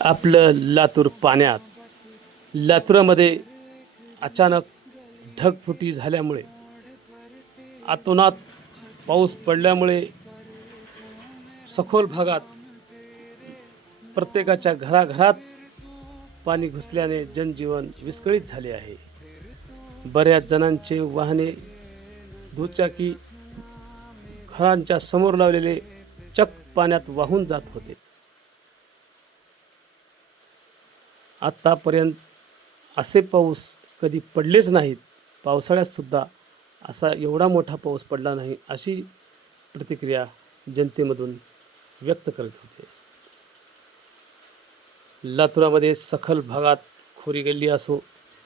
आपलं लातूर पाण्यात. लातूरामध्ये अचानक ढगफुटी झाल्यामुळे आतोनात पाऊस पडल्यामुळे सखोल भागात प्रत्येकाच्या घराघरात पाणी घुसल्याने जनजीवन विस्कळीत झाले आहे. बऱ्याच जणांचे वाहने दुचाकी घरांच्या समोर लावलेले चक पाण्यात वाहून जात होते. आत्तापर्यंत असे पाऊस कधी पडलेच नाहीत. पावसाळ्यात सुद्धा असा एवढा मोठा पाऊस पडला नाही अशी प्रतिक्रिया जनतेमधून व्यक्त करत होते. लातूरामध्ये सखल भागात खोरी गल्ली असो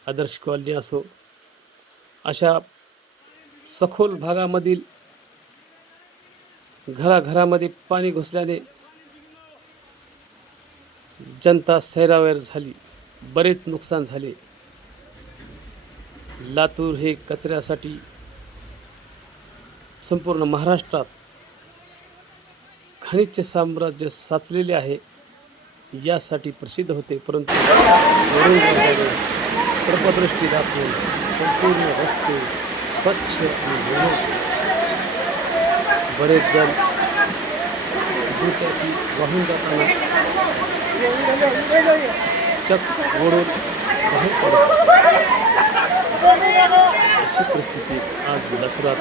आदर्श कॉलनी असो अशा सखोल भागामधील घराघरामध्ये पाणी घुसल्याने जनता सैरावैर झाली बरेच नुकसान झाले. लातूर हे कचऱ्यासाठी संपूर्ण महाराष्ट्रात खनिजचे साम्राज्य साचलेले आहे यासाठी प्रसिद्ध होते परंतु સર્વદૃષ્ટિ રાખવું સંપૂર્ણ વસ્તુ સ્વચ્છ અને ગુણો બળે જલ દુચાકી વાહન જતાના ચક ઘોડો વાહન પડે ऐसी परिस्थिति आज लख रात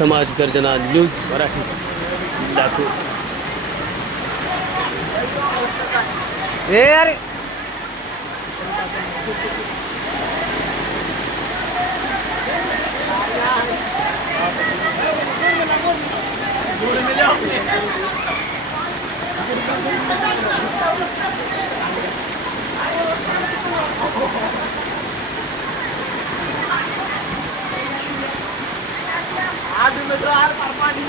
समाज गर्जना न्यूज मराठी लातूर ఆరు పొరపాటు